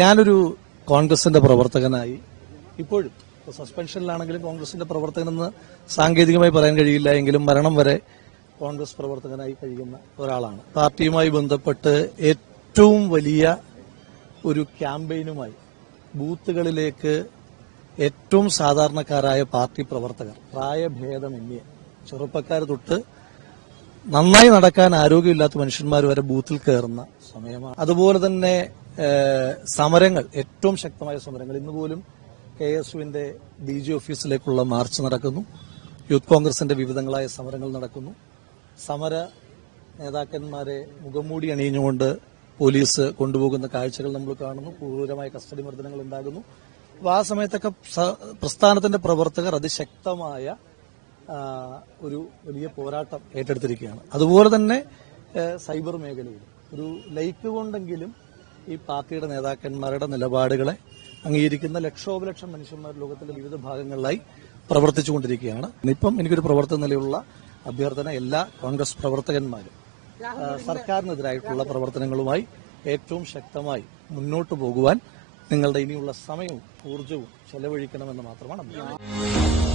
ഞാനൊരു കോൺഗ്രസിന്റെ പ്രവർത്തകനായി ഇപ്പോഴും സസ്പെൻഷനിലാണെങ്കിലും കോൺഗ്രസിന്റെ പ്രവർത്തകനെന്ന് സാങ്കേതികമായി പറയാൻ കഴിയില്ല എങ്കിലും മരണം വരെ കോൺഗ്രസ് പ്രവർത്തകനായി കഴിയുന്ന ഒരാളാണ്. പാർട്ടിയുമായി ബന്ധപ്പെട്ട് ഏറ്റവും വലിയ ഒരു ക്യാമ്പയിനുമായി ബൂത്തുകളിലേക്ക് ഏറ്റവും സാധാരണക്കാരായ പാർട്ടി പ്രവർത്തകർ, പ്രായഭേദമന്യേ ചെറുപ്പക്കാർ തൊട്ട് നന്നായി നടക്കാൻ ആരോഗ്യമില്ലാത്ത മനുഷ്യന്മാർ വരെ ബൂത്തിൽ കയറുന്ന സമയമാണ്. അതുപോലെ തന്നെ സമരങ്ങൾ, ഏറ്റവും ശക്തമായ സമരങ്ങൾ. ഇന്നുപോലും KSUവിന്റെ DG ഓഫീസിലേക്കുള്ള മാർച്ച് നടക്കുന്നു. യൂത്ത് കോൺഗ്രസിന്റെ വിവിധങ്ങളായ സമരങ്ങൾ നടക്കുന്നു. സമര നേതാക്കന്മാരെ മുഖംമൂടി അണിഞ്ഞുകൊണ്ട് പോലീസ് കൊണ്ടുപോകുന്ന കാഴ്ചകൾ നമ്മൾ കാണുന്നു. ക്രൂരമായ കസ്റ്റഡി മർദ്ദനങ്ങൾ ഉണ്ടാകുന്നു. അപ്പോൾ ആ സമയത്തൊക്കെ പ്രസ്ഥാനത്തിന്റെ പ്രവർത്തകർ അതിശക്തമായ ഒരു വലിയ പോരാട്ടം ഏറ്റെടുത്തിരിക്കുകയാണ്. അതുപോലെ തന്നെ സൈബർ മേഖലയിൽ ഒരു ലൈക്ക് കൊണ്ടെങ്കിലും ഈ പാർട്ടിയുടെ നേതാക്കന്മാരുടെ നിലപാടുകളെ അംഗീകരിക്കുന്ന ലക്ഷോപലക്ഷം മനുഷ്യന്മാർ ലോകത്തിന്റെ വിവിധ ഭാഗങ്ങളിലായി പ്രവർത്തിച്ചുകൊണ്ടിരിക്കുകയാണ്. ഇപ്പം എനിക്കൊരു പ്രവർത്തന നിലയിലുള്ള അഭ്യർത്ഥന, എല്ലാ കോൺഗ്രസ് പ്രവർത്തകന്മാരും സർക്കാരിനെതിരായിട്ടുള്ള പ്രവർത്തനങ്ങളുമായി ഏറ്റവും ശക്തമായി മുന്നോട്ട് പോകുവാൻ നിങ്ങളുടെ ഇനിയുള്ള സമയവും ഊർജവും ചെലവഴിക്കണമെന്ന് മാത്രമാണ് അഭ്യർത്ഥന.